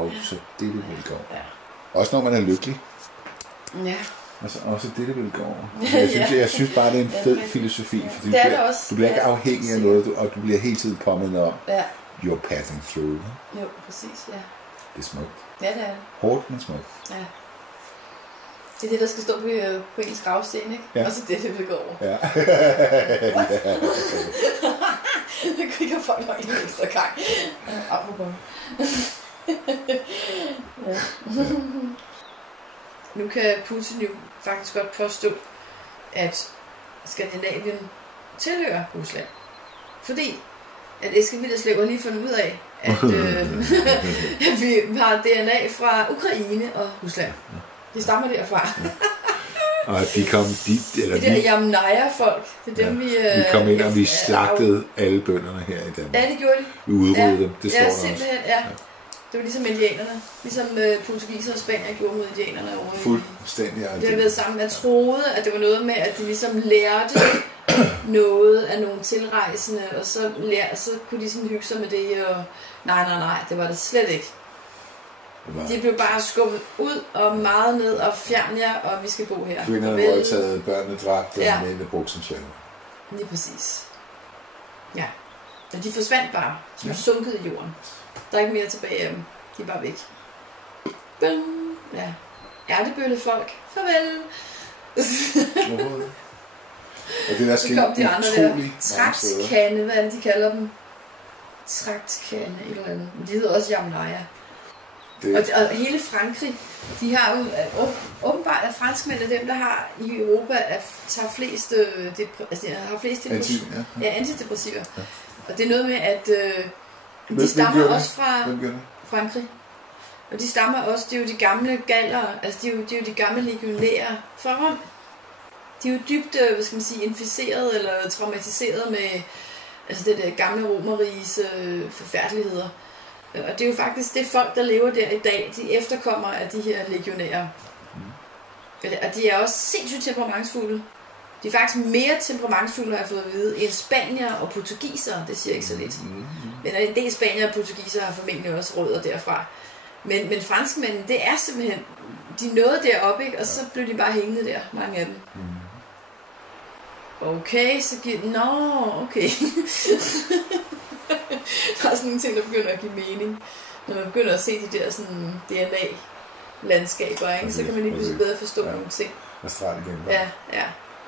Og så dette vil gå. Ja. Også når man er lykkelig. Ja. Altså også dette vil gå. Jeg synes bare, det er en fed filosofi. Fordi det er det også. Du bliver ikke afhængig af noget, og du bliver hele tiden påmindet om, you're passing through. Jo, præcis, ja. Det er smukt. Ja, det er det. Hårdt, men smukt. Ja. Det er det, der skal stå på ens gravsten, ikke? Ja. Og så det vil gå over. Ja. Det kigger folk nok en ekstra gang. Apropos. Ja. Nu kan Putin jo faktisk godt påstå, at Skandinavien tilhører Rusland. Fordi at Eske Willerslev har lige fundet ud af, at vi har DNA fra Ukraine og Rusland. De stammer derfra. Og de kom det der Jamnaja-folk. Det er dem, vi kom ind, og vi slagtede alle bønderne her i Danmark. Ja, det gjorde de. Vi udryddede dem. Det står der simpelthen, også. Ja. Det var ligesom indianerne. Ligesom portugiser og spanier gjorde mod indianerne over. Fuldstændig. Det har været sammen. Jeg troede, at det var noget med, at de ligesom lærte noget af nogle tilrejsende, og så kunne de sådan hygge sig med det, og nej, det var det slet ikke. De blev bare skubbet ud og meget ned og fjern jer, og vi skal bo her. Kvinderne voldtaget, børnene dræbt, og mændene brugt som slaver. Lige præcis. Ja. Og de forsvandt bare, som sunket i jorden. Der er ikke mere tilbage af dem. De er bare væk. Bum. Ja. Ærtebøllefolk. Farvel. Og det der så kom de andre der. Traktkande, hvad er det, de kalder dem? Traktkande, et eller andet. De hedder også Jamnaja. Og hele Frankrig, de har jo åbenbart, at franskmænd er dem, der har i Europa tager flest, har flest antidepressiva. Ja. Og det er noget med, at de stammer også fra Frankrig. Og de stammer også, det er jo de gamle galler, altså det er jo de gamle legionærer fra Rom. De er jo dybt, inficeret eller traumatiseret med det der gamle romeriges forfærdeligheder. Og det er jo faktisk det folk, der lever der i dag, de efterkommer af de her legionærer. Og de er også sindssygt temperamentsfulde. De er faktisk mere temperamentsfulde, har jeg fået at vide, end spanier og portugisere. Det siger ikke så lidt. Men en del spanier og portugisere har formentlig også rødder derfra. Men franskmændene, det er simpelthen, de nåede deroppe, ikke? Og så blev de bare hængende der, mange af dem. Okay, så giver okay. Der er sådan nogle ting, der begynder at give mening. Når man begynder at se de der sådan DNA-landskaber, ikke? Så kan man lige pludselig bedre forstå nogle ting. Ja,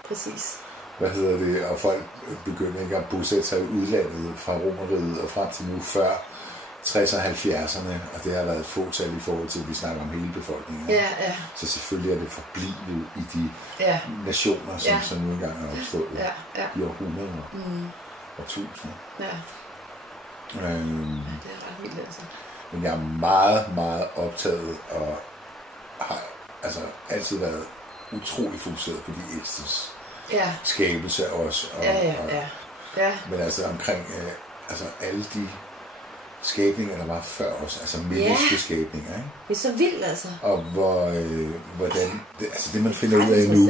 præcis. Hvad hedder det? Og folk begynder ikke at bosætte sig i udlandet fra Romeriet og frem til nu før 60'erne og 70'erne, og det har været fåtal i forhold til, at vi snakker om hele befolkningen. Ja. Så selvfølgelig er det forblivet i de nationer, som nu engang er opstået i århundreder og tusinder. Ja. Det er ret vildt, altså. Men jeg er meget, meget optaget og har altid været utrolig fokuseret på de ældste skabelse også. Ja. Men omkring alle de skabninger, der var før os, menneskeskabninger, ikke? Det er så vildt, altså. Og hvordan, det man finder ud af nu,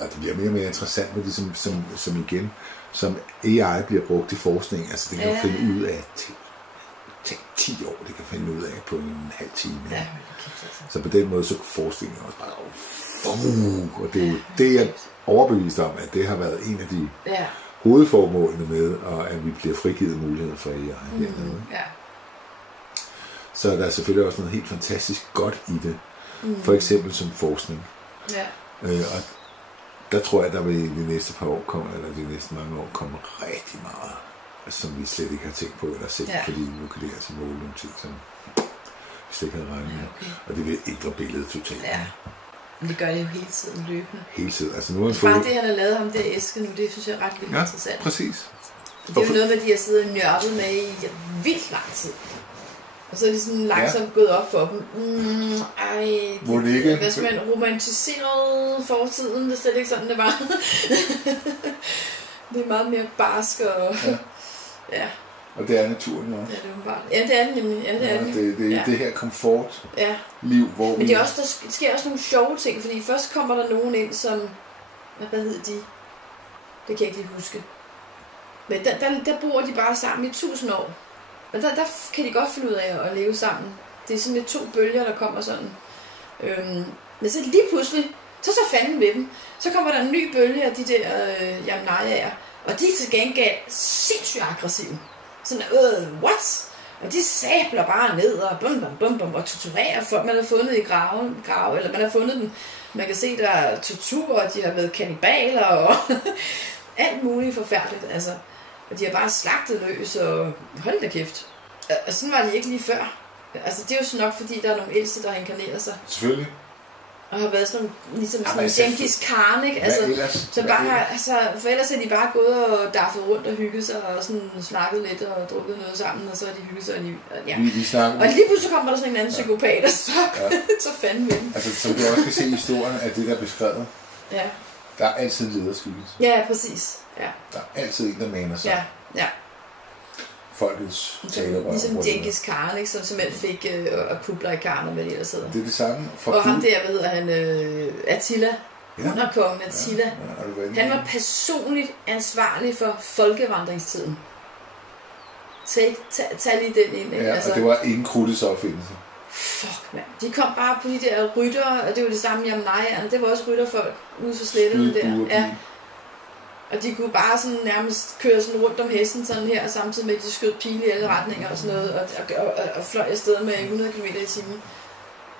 det bliver mere og mere interessant med det, som igen, som AI bliver brugt i forskning, det kan jo finde ud af 10 år, det kan finde ud af på en halv time. Ja. Så på den måde, så forskningen også bare, og det er jo det, jeg er overbevist om, at det har været en af de hovedformålene med, og at vi bliver frigivet mulighed for AI hernede. Så der er selvfølgelig også noget helt fantastisk godt i det. For eksempel som forskning. Og der tror jeg, der vil de næste par år komme, eller de næste mange år komme rigtig meget, som vi slet ikke har tænkt på eller set, fordi nu kan det måle nogle ting, som vi slet ikke havde regnet med. Og det vil ændre billedet totalt. Ja. Men det gør det jo hele tiden løbende. Hele tiden. Nu har bare det, han har lavet ham der Eske nu, det synes jeg er ret vildt interessant. Præcis. Det er jo noget med, de har siddet og nørdet med i vildt lang tid. Og så er de sådan langsomt gået op for dem. Hvis man romantiserede fortiden, det er slet ikke sådan, det var. Det er meget mere barsk og... Og det er naturen også. Ja, det er åbenbart. Ja, det er det nemlig. Ja, det er det. Det her komfortliv, hvor men det er også, der sker også nogle sjove ting, fordi først kommer der nogen ind, som... Hvad hedder de? Det kan jeg ikke lige huske. Men der bor de bare sammen i 1000 år. Og der kan de godt finde ud af at leve sammen. Det er sådan lidt 2 bølger, der kommer sådan. Men så lige pludselig, så fanden ved dem. Så kommer der en ny bølge af de der Yamnayaer. Og de er til gengæld sindssygt aggressive. Sådan, what? Og de sabler bare ned og bum, og torturerer folk, man har fundet i grave, eller man har fundet dem. Man kan se, der er tortur, og de har været kannibaler, og alt muligt forfærdeligt, altså. Og de har bare slagtet løs, og hold da kæft. Og sådan var de ikke lige før. Altså, det er jo så nok, fordi der er nogle ældste, der har inkarneret sig. Selvfølgelig. Og har været sådan, ligesom sådan en Genghis Khan, ikke? Altså, så bare, altså, for ellers er de bare gået og daffet rundt og hygget sig, og sådan snakket lidt og drukket noget sammen, og så har de hygget sig. Og lige pludselig kommer der sådan en anden psykopat, og så fanden med dem. Altså, som du også kan se i historien, at det der er beskrevet, der er altid en lederskikkelse. Ja, præcis. Ja. Der er altid en, der mener sig. Ja. Folkets talerør. Ligesom Genghis Khan, ikke, som simpelthen fik Kublai Khan og hvad de ellers hedder. Det er det samme. Og ham der, hvad hedder han, Attila, underkongen Attila, han var personligt ansvarlig for folkevandringstiden. Tag lige den ind. Ikke? Ja, og det var ingen krudtes opfindelse. Fuck, mand. De kom bare på de der ryttere, og det var det samme Yamnayaerne, det var også rytterfolk ude for sletterne der. Ja. Og de kunne bare sådan nærmest køre sådan rundt om hesten sådan her, samtidig med at de skød pile i alle retninger og sådan noget, og fløj afsted med 100 km i timen.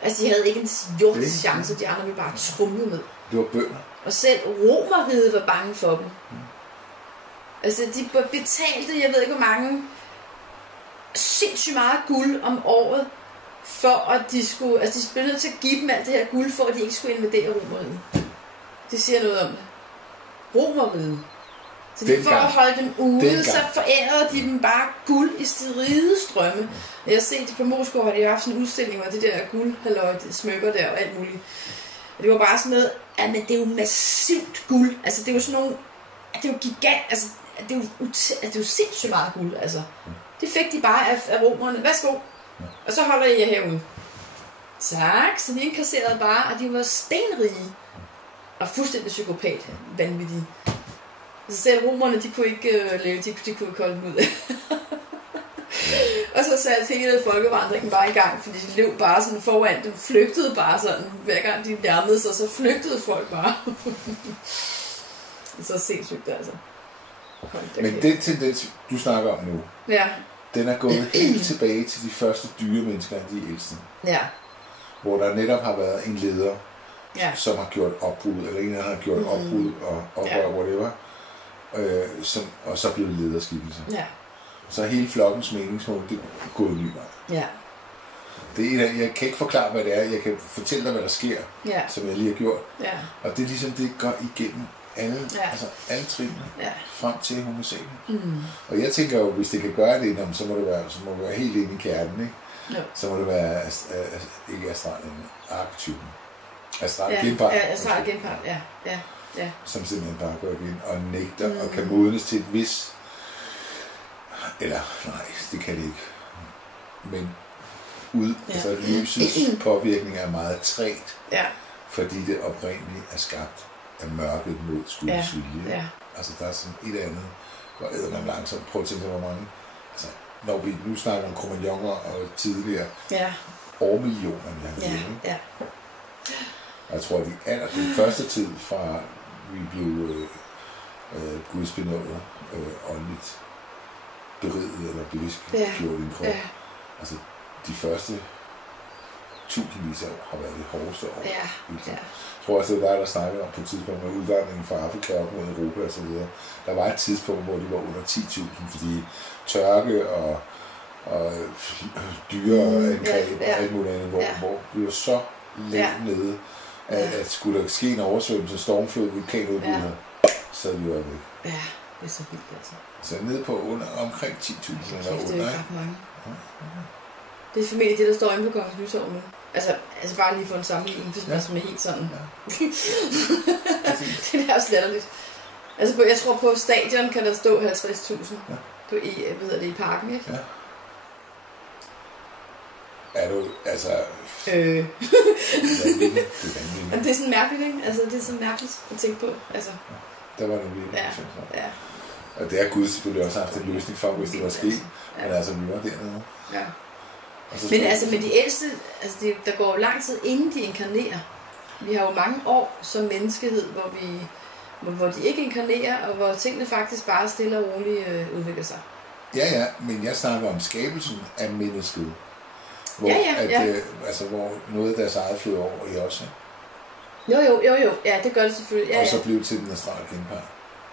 Altså, de havde ikke en jordisk chance, de andre ville bare trumle med. Det var bønder. Og selv Romerriget var bange for dem. Altså, de betalte, jeg ved ikke hvor mange, sindssygt meget guld om året, for at de skulle, altså de blev nødt til at give dem alt det her guld, for at de ikke skulle invadere Romerriget. Det siger noget om det. Romerriget. Så for at holde dem ude, så forærede de dem bare guld i steride strømme. Jeg har set på Moskva, har de haft sådan en udstilling, hvor det der guldhalløj, de smykker der og alt muligt. Og det var bare sådan noget, men det er jo massivt guld. Altså det er jo sådan nogle, det er jo gigant, altså det er jo sindssygt meget guld, altså. Det fik de bare af romerne. Værsgo. Og så holder I jer herude. Tak, så de inkasserede bare, og de var stenrige. Og fuldstændig psykopat, vanvittige. Så selv romerne, de kunne ikke leve, de kunne ikke holde dem ud. Og så satte hele folkevandringen bare i gang, fordi de løb bare sådan foran dem, flygtede bare sådan, hver gang de nærmede sig, så flygtede folk bare. Så sindssygt altså. Men den tendens, du snakker om nu, den er gået helt tilbage til de første dyremennesker, de ældste. Ja. Hvor der netop har været en leder, som har gjort opbrud, eller en anden har gjort opbrud og oprør, whatever, og så blev det lederskikkelse. Ja. Så hele flokkens meningsmål, det er gået en ny vej. Ja. Jeg kan ikke forklare, hvad det er. Jeg kan fortælle dig, hvad der sker, som jeg lige har gjort. Ja. Og det er ligesom, det går igennem alle trinene, frem til Homo sapiens. Og jeg tænker jo, hvis det kan gøre det, så må det være helt inde i kernen, ikke? Ja. Så må det være ikke astralen, arketypen. Astral genpart. Ja, astral genpart, ja. Som simpelthen bare går ind og nægter og kan modnes til et vis. Eller nej, det kan det ikke. Men altså lysets påvirkning er meget trægt, fordi det oprindeligt er skabt af mørket mod skudets vilje. Ja. Altså der er sådan et eller andet, hvor æder man langsomt. Prøv at tænke hvor mange. Altså, når vi nu snakker om Cro-Magnoner og tidligere årmillioner, jeg tror, at den første tid fra vi blev gudsbenådet, åndeligt beriget eller bevidstgjort i en krop. Altså de første tusindvis af år har været det hårdeste år. Jeg tror også, det er der snakkede om på et tidspunkt med udvandringen fra Afrika op mod Europa og så videre. Der var et tidspunkt, hvor de var under 10.000, fordi tørke og dyreangreb og alt muligt andet, hvor vi var så længe nede, at skulle der ske en oversvømmelse, stormflod, vulkanudbrud, så er vi jo væk. Ja, det er så vildt altså. Så nede på omkring 10.000 eller under, det er ret mange. Det er formentlig det, der står inde på Kongens Nytorv nu. Altså bare lige for en sammenligning, hvis man er helt sådan. Det er også latterligt. Altså jeg tror på stadion kan der stå 50.000 på i parken, ikke? Ja. Er du, altså... Det er sådan mærkeligt, ikke? Altså, det er sådan mærkeligt at tænke på, altså. Der var det virkelig. Ja. Og det har Gud selvfølgelig også haft en løsning for, hvis det var sket. Ja. Men altså, vi var dernede. Ja. Men altså med de ældste, altså der går lang tid inden de inkarnerer. Vi har jo mange år som menneskehed, hvor de ikke inkarnerer, og hvor tingene faktisk bare stille og roligt udvikler sig. Ja, men jeg snakker om skabelsen af mennesket. Hvor, altså, hvor noget af deres eget flyder over i os. Jo. Ja, det gør det selvfølgelig. Ja, og så blev til den astrale genpart.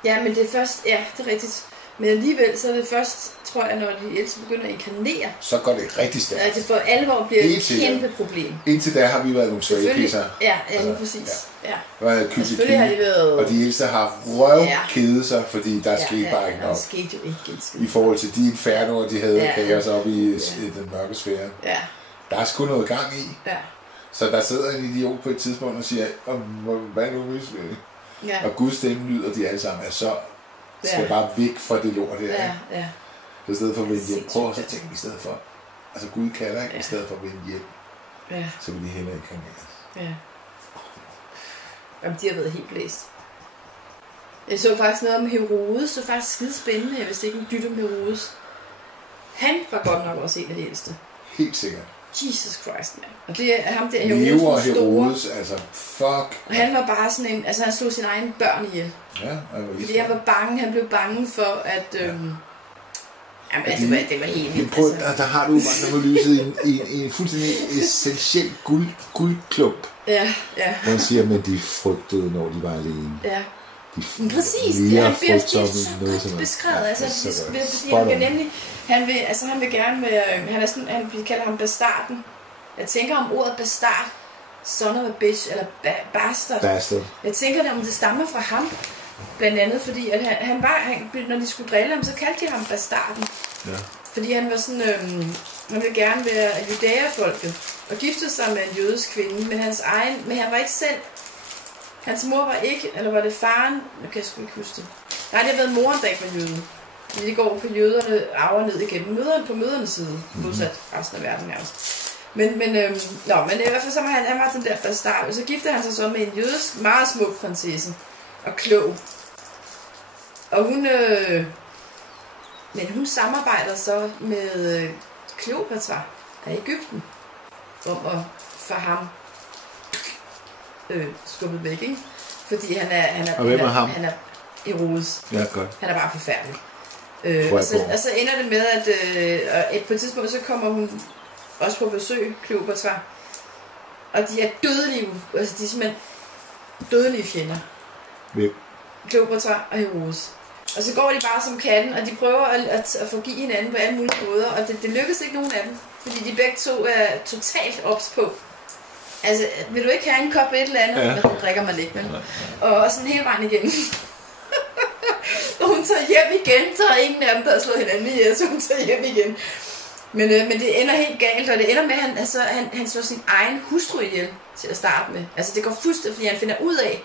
Ja, men det er først, ja, det er rigtigt. Men alligevel, så er det først, tror jeg, når de ældste begynder at inkarnere. Så går det rigtig stærkt. Ja, det for alvor bliver et kæmpe problem. Indtil da har vi været nogle svagepisser. Ja, lige præcis. Ja. Selvfølgelig har de været... Og de ældste har røvkedet sig, fordi der skete bare ikke nok. Der skete jo ikke. I forhold til de infernoer, de havde kaos op i den mørke sfære. Ja. Der er sgu noget gang i. Ja. Så der sidder en idiot på et tidspunkt og siger, hvad nu hvis vi... Ja. Og Guds stemme lyder de alle sammen, så skal bare væk fra det lort her. Ja. Så i stedet for at vende hjem, prøv at tænke i stedet for, altså Gud kalder ikke, i stedet for at vende hjem, så vil de heller ikke komme med. Ja. Jamen, de har været helt blæst. Jeg så faktisk noget om Herodes, det var faktisk skide spændende, jeg vidste ikke en dyt om Herodes. Han var godt nok også en af de ældste. Helt sikkert. Jesus Christ, man. Og det er ham der Herodes, altså fuck. Og han var bare sådan en, altså han slog sine egne børn ihjel. Ja, fordi han blev bange for at... Jamen, det var helt vildt. Der har du bare analyset en fuldstændig essentiel guldklump. Ja. Man siger, men de frygtede, når de var alene. Ja. Præcis, han bliver så godt beskrevet. Han vil gerne være, han kalder ham bastarden. Jeg tænker om ordet bastard, son of a bitch, eller bastard. Jeg tænker om det stammer fra ham, blandt andet fordi, at når de skulle drille ham, så kaldte de ham bastarden. Ja. Fordi han var sådan, han ville gerne være judæerfolket, og giftede sig med en jødisk kvinde, men han var ikke selv. Hans mor var ikke, eller var det faren? Jeg kan sgu ikke huske det. Nej, det har været moren, der ikke var jøde. De går på jøderne, arver ned igennem på mødernes side, modsat resten af verden nærmest. Men i hvert fald så var han var den der bastard, og så giftede han sig så med en jødisk, meget smuk prinsesse, og klog. Og hun samarbejder så med Kleopatra af Egypten, om at få ham skubbet væk, ikke? Fordi han er Herodes. Ja, godt. Han er bare forfærdelig. Og så ender det med, at på et tidspunkt, så kommer hun også på besøg, Kleopatra. Og de er dødelige, altså de er simpelthen dødelige fjender. Hvem? Kleopatra og Herodes. Og så går de bare som katten, og de prøver at forgive hinanden på alle mulige måder, og det lykkes ikke nogen af dem, fordi de begge to er totalt ops på. Altså, vil du ikke have en kop et eller andet? Ja. Der drikker man ikke, men. Og sådan hele vejen igennem. Og hun tager hjem igen, så er ingen af dem, der har slået hinanden ihjel, så hun tager hjem igen. Men det ender helt galt, og det ender med, at han slår sin egen hustru ihjel til at starte med. Altså, det går fuldstændig, fordi han finder ud af,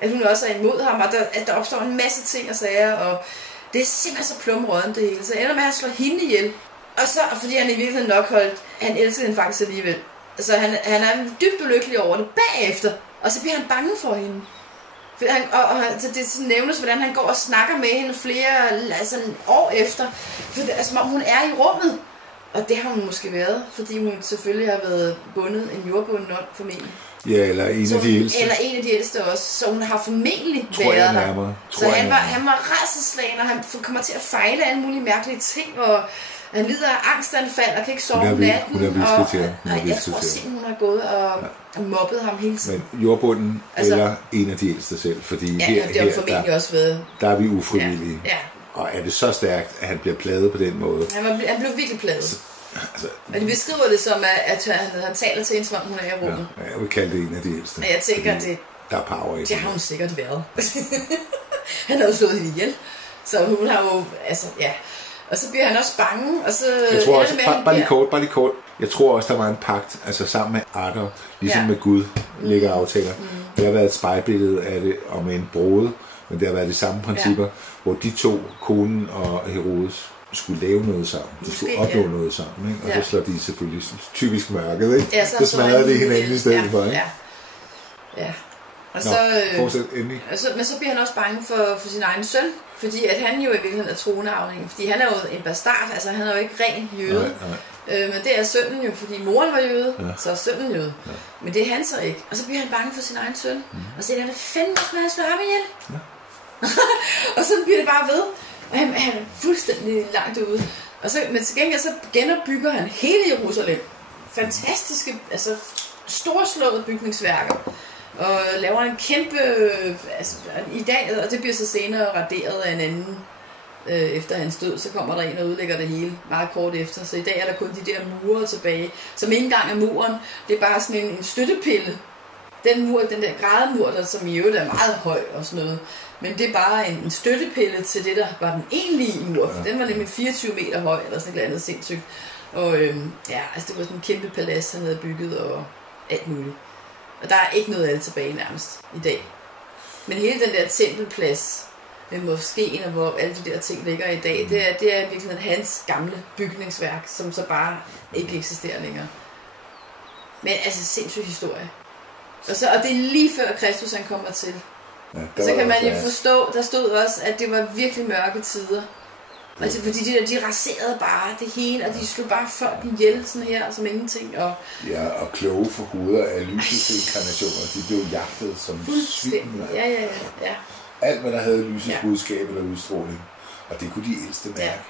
at hun også er imod ham, og at der opstår en masse ting og sager, og det er simpelthen så plumrøden det hele. Så ender med, at han slår hende ihjel. Og så, fordi han i virkeligheden nok han elskede hende faktisk alligevel. Så han er dybt ulykkelig over det bagefter, og så bliver han bange for hende. Så det nævnes, hvordan han går og snakker med hende flere år efter, som om hun er i rummet. Og det har hun måske været, fordi hun selvfølgelig har været bundet en jordbunden ånd formentlig. Ja, eller en af de ældste. Eller en af de ældste også, så hun har formentlig været der. Så han var rædselsslagen, og han kommer til at fejle alle mulige mærkelige ting, og han lider af angstanfald og kan ikke sove om natten. Hun har jeg tror simpelthen, hun har gået og mobbet ham hele tiden. Men jordbunden eller en af de ældste selv, fordi det har formentlig også været. Der er vi ufrivillige. Ja. Og er det så stærkt, at han bliver plaget på den måde? Han blev virkelig plaget. Og de beskriver det som, at han taler til hende, som om hun er i rummet. Ja, jeg vil kalde det en af de ældste. Og jeg tænker, at der er power i det. Det har hun sikkert været. Han har jo slået hende ihjel. Så hun har jo, og så bliver han også bange, og så... Jeg tror også, bare lige kort. Jeg tror også, der var en pagt, altså sammen med Adder, ligesom med Gud, ligger aftaler. Det har været et spejlbillede af det, og med en brode, men det har været de samme principper, hvor de to, konen og Herodes, skulle lave noget sammen. De skulle opnå noget sammen, ikke? Og så slår de selvfølgelig typisk mørket, ikke? Så smadrer det hinanden i stedet for, ikke? Ja. Og men så bliver han også bange for sin egen søn, fordi at han jo i virkeligheden er tronarving, fordi han er jo en bastard, altså han er jo ikke ren jøde. Nej. Men det er sønnen jo, fordi moren var jøde, så er sønnen jøde. Ja. Men det er han så ikke. Og så bliver han bange for sin egen søn. Og så er det fandme med at slå ham ihjel. Ja. Og så bliver det bare ved. Og han er fuldstændig langt ude. Og så, men til gengæld så genopbygger han hele Jerusalem. Fantastiske, altså storslåede bygningsværker. Og laver en kæmpe, altså i dag, og det bliver så senere raderet af en anden, efter hans død, så kommer der en og udlægger det hele meget kort efter. Så i dag er der kun de der mure tilbage, som ikke engang er muren. Det er bare sådan en støttepille. Den mur, den der grædemur, der som i øvrigt er meget høj og sådan noget. Men det er bare en støttepille til det, der var den egentlige mur. For den var nemlig 24 meter høj, eller sådan et eller andet sindssygt. Og altså det var sådan en kæmpe palads, han havde bygget og alt muligt. Og der er ikke noget af det tilbage nærmest i dag. Men hele den der tempelplads med moskeen, og hvor alle de der ting ligger i dag, det er virkelig hans gamle bygningsværk, som så bare ikke eksisterer længere. Men altså sindssyg historie. Og det er lige før Kristus han kommer til. Ja, så kan man jo forstå, der stod også, at det var virkelig mørke tider. Altså fordi de raserede bare det hele, og de slog bare folk ihjel sådan her, som ingenting. Og kloge for hoveder af lysets inkarnationer, de blev jagtet som svin. Ja. Alt hvad der havde lysets budskab eller udstråling, og det kunne de ældste mærke.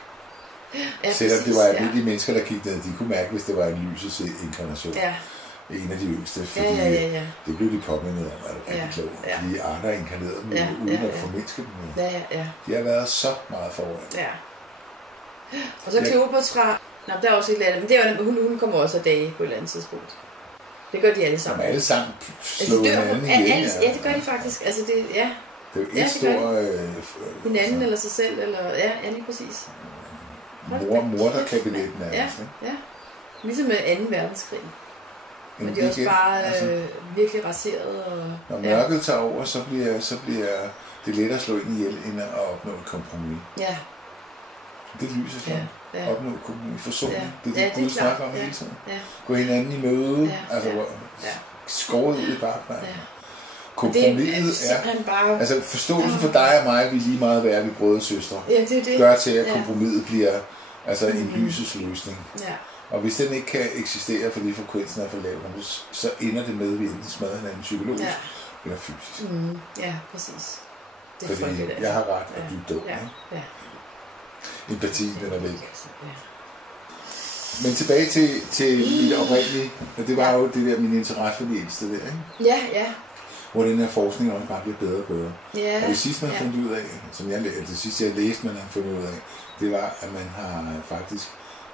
Ja, selvom det var almindelige mennesker, der kiggede ned, de kunne mærke, hvis det var en lysets inkarnation. Ja. En af de yngste, fordi det blev de påmindet om, at det er rigtig klogt. Fordi andre inkarnerede dem uden at formindske dem. De har været så meget foran. Ja. Og så Kleopatra, der er også et eller andet, men det er, hun kommer også af dage på et eller andet tidspunkt. Det gør de alle sammen. Som alle sammen slår hinanden ihjel. Ja, det gør de faktisk. Altså det, det er jo et stort... hinanden eller sig selv, eller ja, lige præcis. Morderkabinetten er ja. Ligesom med 2. verdenskrig. Men de er også bare virkelig raseret. Når mørket tager over, så bliver det let at slå ind ihjel, end at opnå et kompromis. Ja. Det lyser sådan. Opnå et kompromis. Forsoning. Det er det, Gud snakker om hele tiden. Gå hinanden i møde. Skåret ud i barkvejen. Kompromiset er bare... Altså forståelsen for dig og mig, vi er lige meget værd, vi brødre og søstre. Gør til, at kompromiset bliver en lysets løsning. Ja. Og hvis den ikke kan eksistere, fordi frekvensen er for lav, så ender det med, at vi enten smadrer hinanden psykologisk eller fysisk. Ja, præcis. Det er fordi jeg har ret, at du er død. Ja. Empati, den er væk. Ja. Men tilbage til mit oprindelige, og det var jo det der, min interesse for de ældste der, ikke? Ja. Hvor den her forskning også bare bliver bedre og bedre. Ja. Og det sidste, man har fundet ud af, det sidste jeg læste, man har fundet ud af, det var, at man har faktisk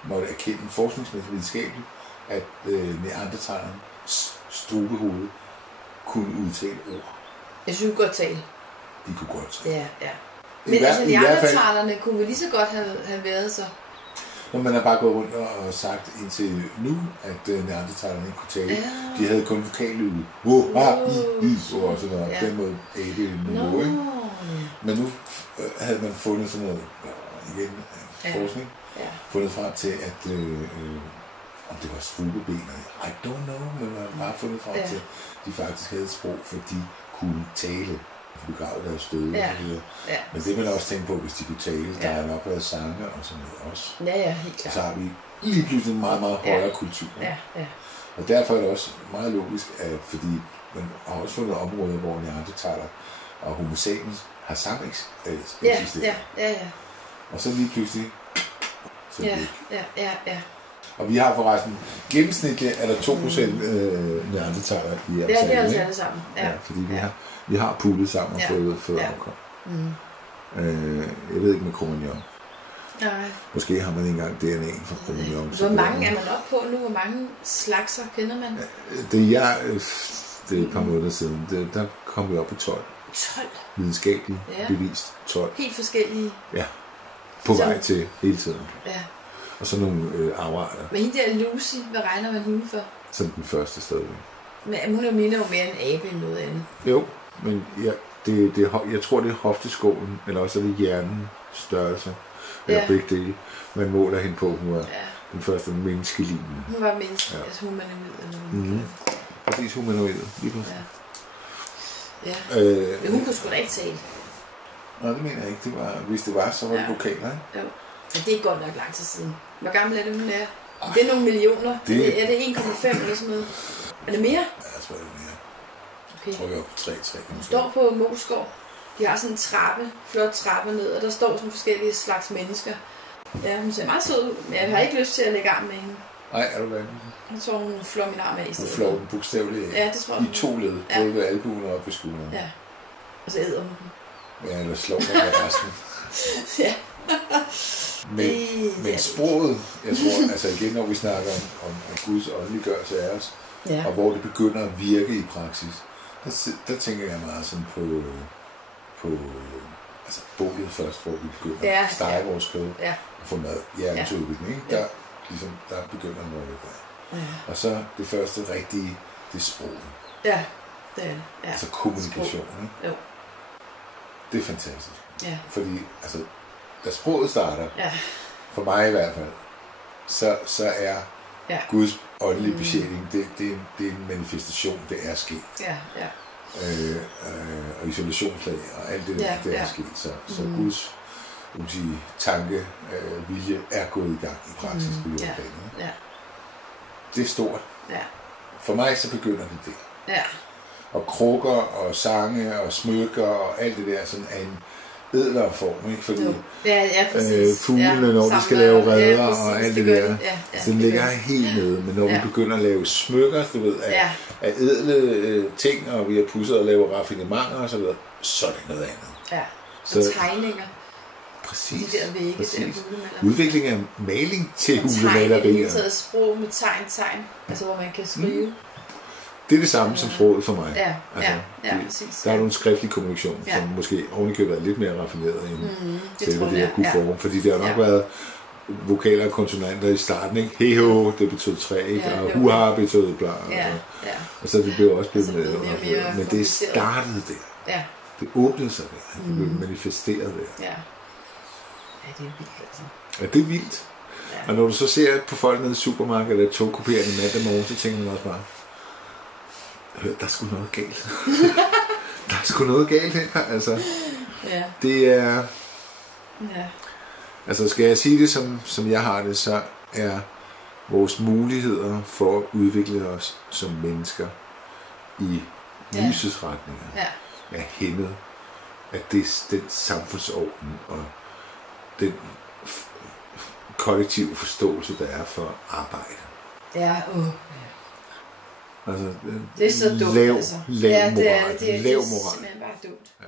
måtte erkende forskningsmæssigt videnskabeligt, at neandertalernes strubehoved kunne udtale ord. Jeg synes, de kunne godt tale. De kunne godt tale. Ja. Men altså, neandertalerne kunne vi lige så godt have været så. Når man har bare gået rundt og sagt indtil nu, at neandertalerne ikke kunne tale. Ja. De havde kun vokallyde. Og sådan noget. På den måde abe-niveau, ikke? Men nu havde man fundet sådan noget forskning. Ja. Fundet frem til, at om det var strubebener, I don't know, men man har bare fundet frem til, at de faktisk havde et sprog, for de kunne tale. De begrave deres døde og så videre. Ja. Men det vil jeg også tænke på, hvis de kunne tale, der er nok været sange og sådan noget også. Ja, helt klart. Så har vi lige pludselig en meget, meget højere kultur. Ja. Og derfor er det også meget logisk, at fordi man har også fundet områder, hvor neandertaler og homo sapiens har sammen eksisteret. Ja. Og så lige pludselig Ja. Og vi har forresten gennemsnitligt er der 2% neandertaler i Amsterdam. Ja, det er også alle sammen. Ja, fordi vi har pullet sammen og fået afkom. Jeg ved ikke med Cro-Magnon. Nej. Måske har man ikke engang DNA'en fra Cro-Magnon. Hvor mange er man op på nu? Hvor mange slagser kender man? Det er et par måneder siden. Der kom vi op på 12. 12? Videnskabeligt bevist 12. Helt forskellige? Ja. På vej til hele tiden. Ja. Og så nogle afarter. Men hende der Lucy, hvad regner man hende for? Som den første stadig. Men hun minder jo mere en abe end noget andet. Jo, men jeg tror det er hofteskålen, eller også er det hjernen størrelse. Eller begge dele. Man måler hende på, hun var den første menneskelignende. Hun var menneske, altså humanoid. Præcis humanoid, lige præcis. Ja. Men hun kunne sgu da ikke tale. Nej, det mener jeg ikke. Det var, hvis det var, så var det vokaler, ikke? Jo. Men det er godt nok lang tid siden. Hvor gammel er det, hun er? Det er nogle millioner. Er det 1,5 eller sådan noget? Er det mere? Ja, jeg tror, det er mere. Okay. Jeg tror, jeg var på 3. Hun står på Moskov. De har sådan en trappe, flot trappe ned, og der står sådan forskellige slags mennesker. Ja, hun ser meget sød ud, men jeg har ikke lyst til at lægge arm med hende. Nej, er du hvad? Jeg tror, hun flår min arm af i stedet. Hun flår den bogstaveligt af. Ja, det tror jeg. I 2 led, både ved albuen og op ved skulderen. Ja, og så æder hun den. Ja, eller slår den med resten. Ja. Men sproget, jeg tror, altså igen, når vi snakker om Guds åndeliggørelse af os, og hvor det begynder at virke i praksis, der tænker jeg meget sådan på altså bålet først, hvor vi begynder at stege vores kød og få mad, hjernens udvikling, ikke? Der begynder noget der. Og så det første rigtige, det er sproget. Ja, det er det. Ja. Altså kommunikation, ikke? Jo. Det er fantastisk. Ja. Fordi, altså, da sproget starter, for mig i hvert fald, så er Guds åndelige betjening, det er en manifestation, det er sket. Ja, ja. Og isolationslag og alt det der, det er sket. Så Guds tanke, vilje er gået i gang i praksis på jordbanen. Ja. Det er stort. Ja. For mig så begynder det. Ja. Og krukker og sange og smykker og alt det der sådan er en edlere form, ikke? Fordi fuglene, når de skal lave redder og alt det der, den ligger helt nede. Men når vi begynder at lave smykker, du ved, af edle ting, og vi har pudset og laver raffinementer og så videre, så er det noget andet. Ja, og tegninger. Præcis. De der vægge, præcis. Udvikling af maling til hulemalerier. Og tegn, det er sprog med tegn, altså hvor man kan skrive. Det er det samme som sproget for mig. Ja, altså, præcis. Der er nogle skriftlig kommunikation, som måske ovenikøbet er lidt mere raffineret end selve det her Q-form. Fordi det har nok været vokaler og konsonanter i starten, ikke? Heho, det betød træ, ikke? Og huha betød bla. Og så det blev også blevet med. Men det startede der. Ja. Det åbnede sig der. Det blev manifesteret der. Ja. Ja, det er vildt, altså. Ja, det er vildt. Ja. Og når du så ser på folk nede i supermarkedet, eller togkuperingen mandag morgen, så tænker man også bare, der er sgu noget galt. Der er sgu noget galt her, altså. Ja. Det er... Ja. Altså, skal jeg sige det, som jeg har det, så er vores muligheder for at udvikle os som mennesker i lysets retninger er hæmmet af den samfundsorden og den kollektive forståelse, der er for arbejde. Ja, Altså, det er så dumt, lav altså. moral. Det er simpelthen bare dumt. Ja.